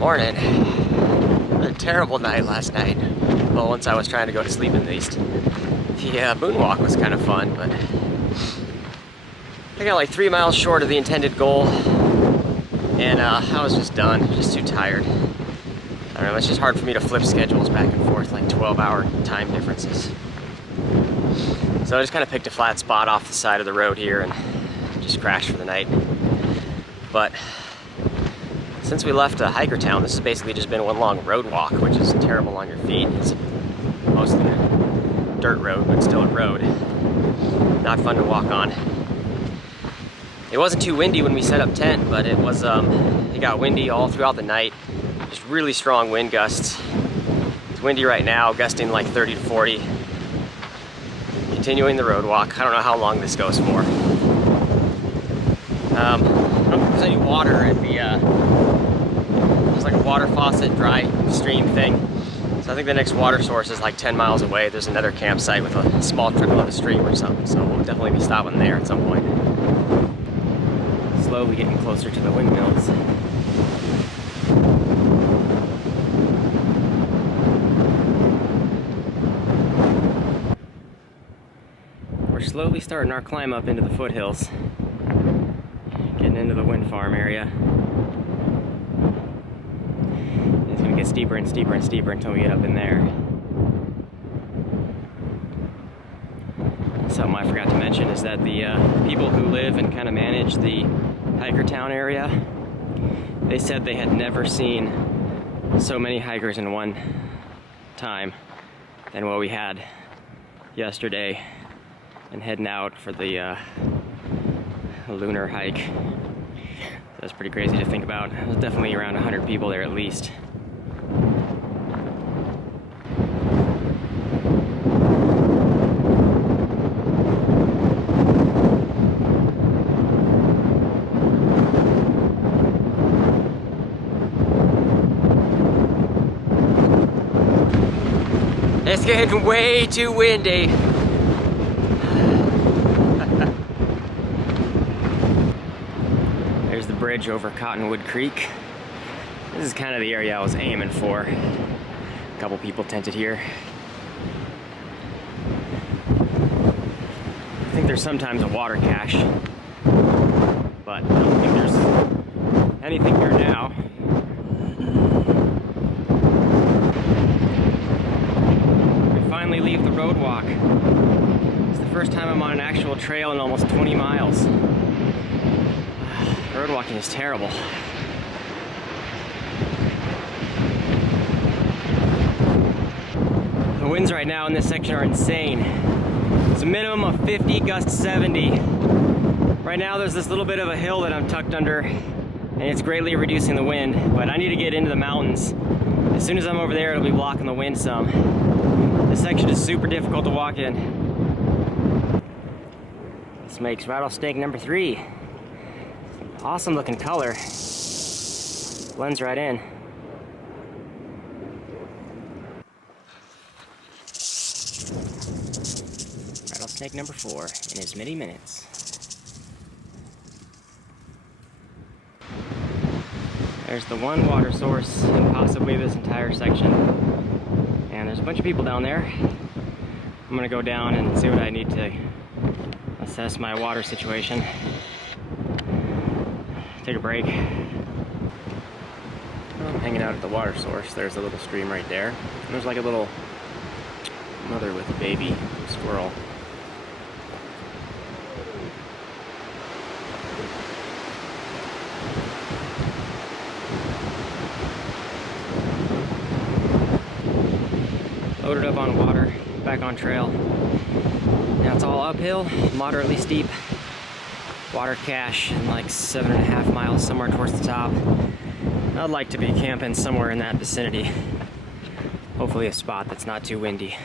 Morning. A terrible night last night. Well, once I was trying to go to sleep at least. The moonwalk was kind of fun, but I got like 3 miles short of the intended goal, and I was just done, just too tired. I don't know, it's just hard for me to flip schedules back and forth, like 12-hour time differences. So I just kind of picked a flat spot off the side of the road here and just crashed for the night. But since we left Hiker Town, this has basically just been one long road walk, which is terrible on your feet. It's mostly a dirt road, but still a road. Not fun to walk on. It wasn't too windy when we set up tent, but it was, it got windy all throughout the night. Just really strong wind gusts. It's windy right now, gusting like 30 to 40. Continuing the road walk. I don't know how long this goes for. I don't think there's any water at the, there's like a water faucet, dry stream thing. So I think the next water source is like 10 miles away. There's another campsite with a small trickle of a stream or something. So we'll definitely be stopping there at some point. Slowly getting closer to the windmills. We're slowly starting our climb up into the foothills. Getting into the wind farm area. It's going to get steeper and steeper and steeper until we get up in there. Something I forgot to mention is that the people who live and kind of manage the Hiker Town area, they said they had never seen so many hikers in one time than what we had yesterday and heading out for the lunar hike. That's pretty crazy to think about. There's definitely around 100 people there at least. It's getting way too windy. There's the bridge over Cottonwood Creek. This is kind of the area I was aiming for. A couple people tented here. I think there's sometimes a water cache, but I don't think there's anything here now. Finally leave the road walk. It's the first time I'm on an actual trail in almost 20 miles. Road walking is terrible. The winds right now in this section are insane. It's a minimum of 50, gusts 70. Right now there's this little bit of a hill that I'm tucked under, and it's greatly reducing the wind, but I need to get into the mountains. As soon as I'm over there, it'll be blocking the wind some. This section is super difficult to walk in. This makes rattlesnake number 3. Awesome looking color. Blends right in. Rattlesnake number 4 in as many minutes. There's the one water source in possibly this entire section. And there's a bunch of people down there. I'm gonna go down and see what I need to assess my water situation. Take a break. I'm hanging out at the water source. There's a little stream right there. And there's like a little mother with a baby squirrel. Loaded up on water, back on trail. Now it's all uphill, moderately steep. Water cache in like 7.5 miles somewhere towards the top. I'd like to be camping somewhere in that vicinity. Hopefully a spot that's not too windy.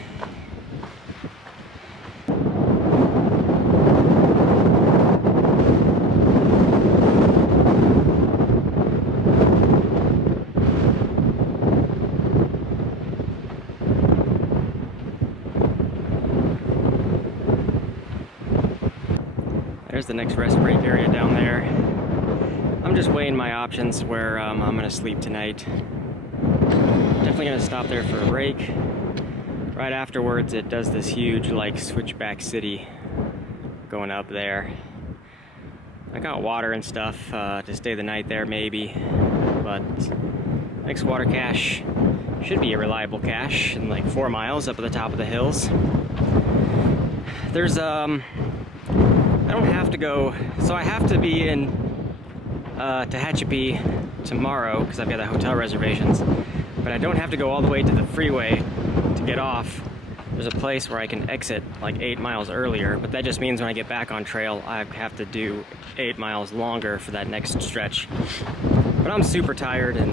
There's the next rest break area down there. I'm I'm just weighing my options where I'm gonna sleep tonight. Definitely gonna stop there for a break. Right afterwards, it does this huge like switchback city going up there. I got water and stuff to stay the night there maybe, but next water cache should be a reliable cache in like 4 miles up at the top of the hills. There's I don't have to go, so I have to be in Tehachapi tomorrow because I've got the hotel reservations, but I don't have to go all the way to the freeway to get off. There's a place where I can exit like 8 miles earlier, but that just means when I get back on trail, I have to do 8 miles longer for that next stretch. But I'm super tired and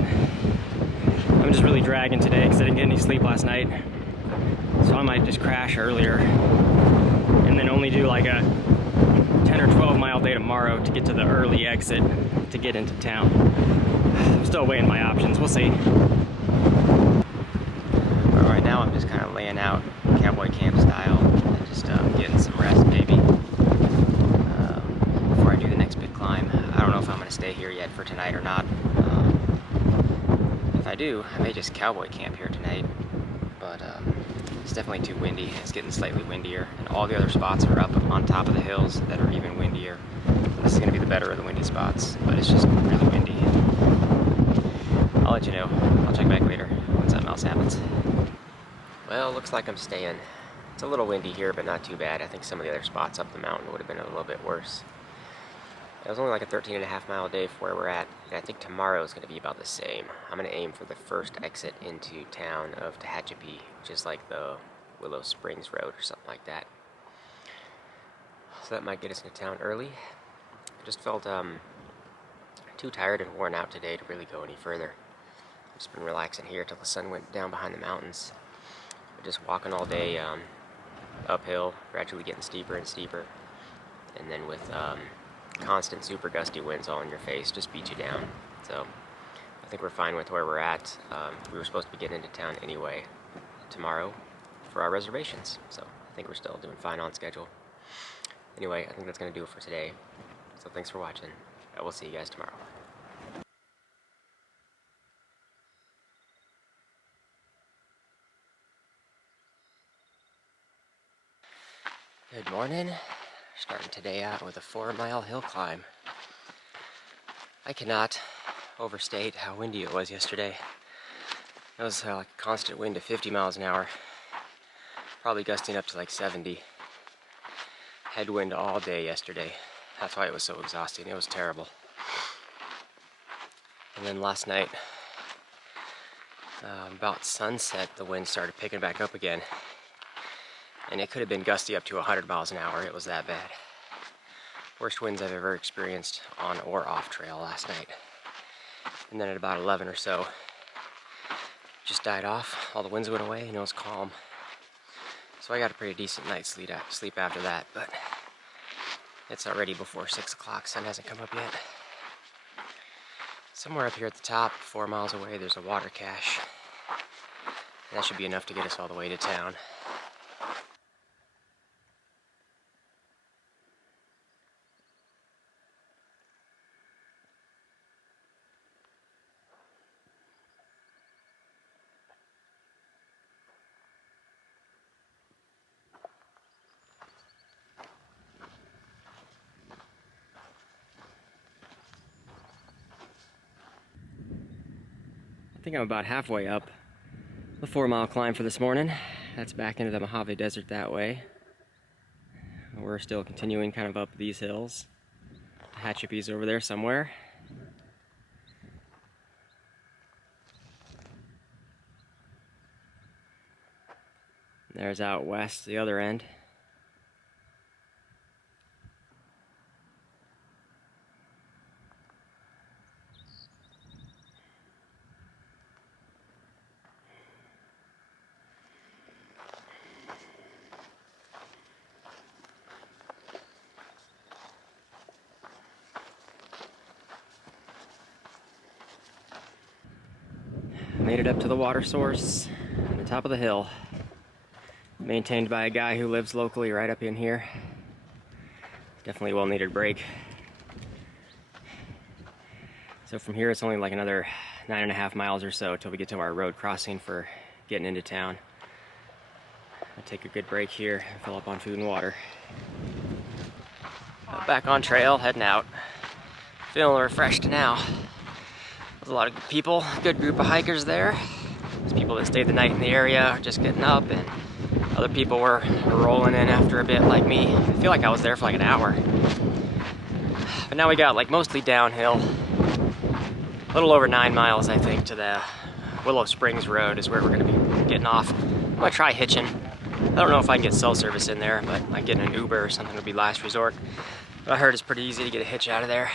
I'm just really dragging today because I didn't get any sleep last night. So I might just crash earlier and then only do like a 10 or 12 mile day tomorrow to get to the early exit to get into town. I'm still weighing my options, we'll see. But right now I'm just kind of laying out cowboy camp style and just getting some rest maybe before I do the next big climb. I don't know if I'm going to stay here yet for tonight or not. If I do, I may just cowboy camp here tonight, but it's definitely too windy. It's getting slightly windier, and all the other spots are up on top of the hills that are even windier. This is going to be the better of the windy spots, but it's just really windy. I'll let you know. I'll check back later when something else happens. Well, looks like I'm staying. It's a little windy here, but not too bad. I think some of the other spots up the mountain would have been a little bit worse. It was only like a 13.5 mile day for where we're at, and I think tomorrow is going to be about the same. I'm going to aim for the first exit into town of Tehachapi, which is like the Willow Springs Road or something like that. So that might get us into town early. I just felt too tired and worn out today to really go any further. I've just been relaxing here till the sun went down behind the mountains. Just walking all day uphill, gradually getting steeper and steeper, and then with constant super gusty winds all in your face just beat you down. So I think we're fine with where we're at. We were supposed to be getting into town anyway tomorrow for our reservations, so I think we're still doing fine on schedule. Anyway, I think that's going to do it for today. So thanks for watching. I will see you guys tomorrow. Good morning. Starting today out with a 4-mile hill climb. I cannot overstate how windy it was yesterday. It was like a constant wind of 50 miles an hour, probably gusting up to like 70. Headwind all day yesterday. That's why it was so exhausting. It was terrible. And then last night, about sunset, the wind started picking back up again. And it could have been gusty up to 100 miles an hour. It was that bad. Worst winds I've ever experienced on or off trail last night. And then at about 11 or so, just died off. All the winds went away and it was calm. So I got a pretty decent night's sleep after that, but it's already before 6 o'clock. Sun hasn't come up yet. Somewhere up here at the top, 4 miles away, there's a water cache. And that should be enough to get us all the way to town. I think I'm about halfway up the 4-mile climb for this morning. That's back into the Mojave Desert that way. We're still continuing kind of up these hills. Tehachapi's over there somewhere. There's out west, the other end. Made it up to the water source on the top of the hill. Maintained by a guy who lives locally right up in here. Definitely a well-needed break. So from here it's only like another 9.5 miles or so till we get to our road crossing for getting into town. I'll take a good break here and fill up on food and water. Back on trail, heading out. Feeling refreshed now. There's a lot of good people, good group of hikers there. There's people that stayed the night in the area, just getting up, and other people were rolling in after a bit like me. I feel like I was there for like an hour. But now we got like mostly downhill. A little over 9 miles, I think, to the Willow Springs Road is where we're gonna be getting off. I'm gonna try hitching. I don't know if I can get cell service in there, but like getting an Uber or something would be last resort. But I heard it's pretty easy to get a hitch out of there.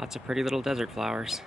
Lots of pretty little desert flowers.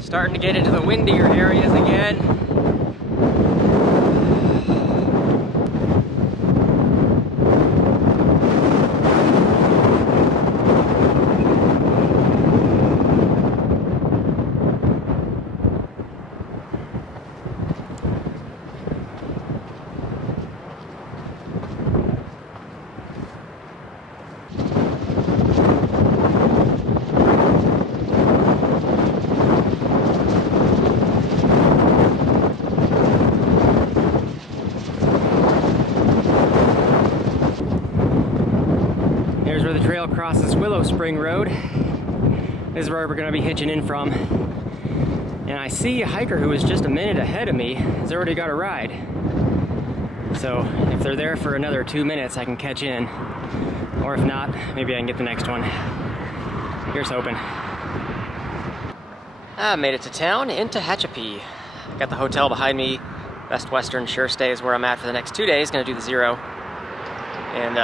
Starting to get into the windier areas again. Here's where the trail crosses Willow Spring Road. This is where we're gonna be hitching in from. And I see a hiker who was just a minute ahead of me has already got a ride. So if they're there for another 2 minutes, I can catch in. Or if not, maybe I can get the next one. Here's hoping. I made it to town, into Tehachapi. Got the hotel behind me. Best Western Sure Stay is where I'm at for the next 2 days. Gonna do the 0. And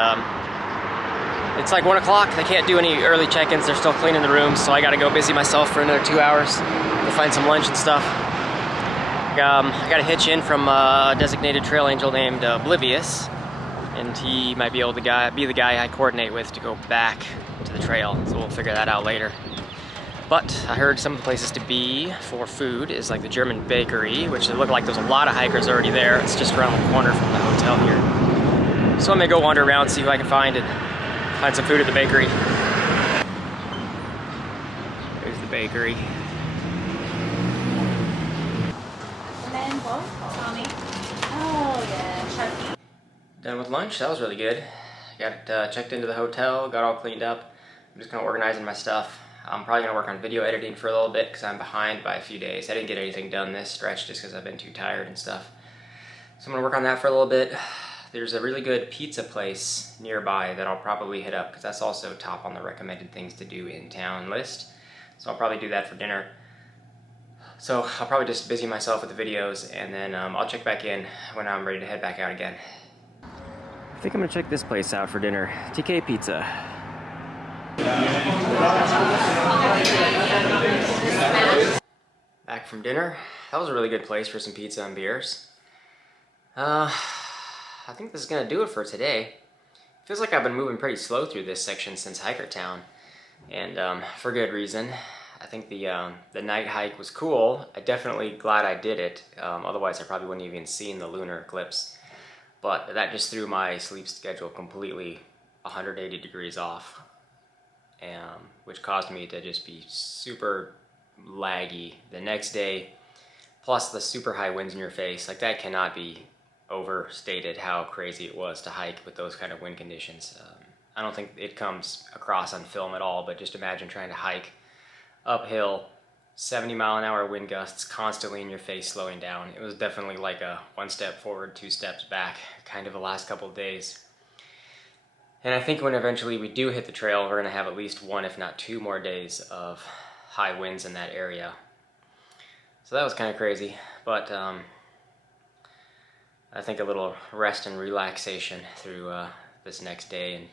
it's like 1 o'clock. They can't do any early check-ins. They're still cleaning the rooms, so I gotta go busy myself for another 2 hours. Go find some lunch and stuff. I got a hitch in from a designated trail angel named Oblivious, and he might be able to be the guy I coordinate with to go back to the trail, so we'll figure that out later. But I heard some of the places to be for food is like the German bakery, which it looked like there's a lot of hikers already there. It's just around the corner from the hotel here. So I'm gonna go wander around, see who I can find some food at the bakery. There's the bakery. Done with lunch. That was really good. Got checked into the hotel, got all cleaned up. I'm just kind of organizing my stuff. I'm probably gonna work on video editing for a little bit because I'm behind by a few days. I didn't get anything done this stretch just because I've been too tired and stuff. So I'm gonna work on that for a little bit. There's a really good pizza place nearby that I'll probably hit up because that's also top on the recommended things to do in town list. So I'll probably do that for dinner. So I'll probably just busy myself with the videos, and then I'll check back in when I'm ready to head back out again. I think I'm gonna check this place out for dinner. TK Pizza. Back from dinner. That was a really good place for some pizza and beers. I think this is gonna do it for today. Feels like I've been moving pretty slow through this section since Hiker Town, and for good reason. I think the night hike was cool. I'm definitely glad I did it. Otherwise, I probably wouldn't even seen the lunar eclipse. But that just threw my sleep schedule completely 180 degrees off, which caused me to just be super laggy the next day. Plus the super high winds in your face, like that cannot be overstated how crazy it was to hike with those kind of wind conditions. I don't think it comes across on film at all, but just imagine trying to hike uphill, 70-mile-an-hour wind gusts constantly in your face, slowing down. It was definitely like a 1 step forward, 2 steps back, kind of the last couple of days. And I think when eventually we do hit the trail, we're going to have at least 1, if not 2 more days of high winds in that area. So that was kind of crazy, but I think a little rest and relaxation through this next day and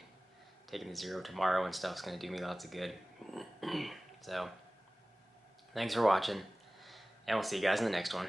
taking the 0 tomorrow and stuff is going to do me lots of good. So, thanks for watching, and we'll see you guys in the next one.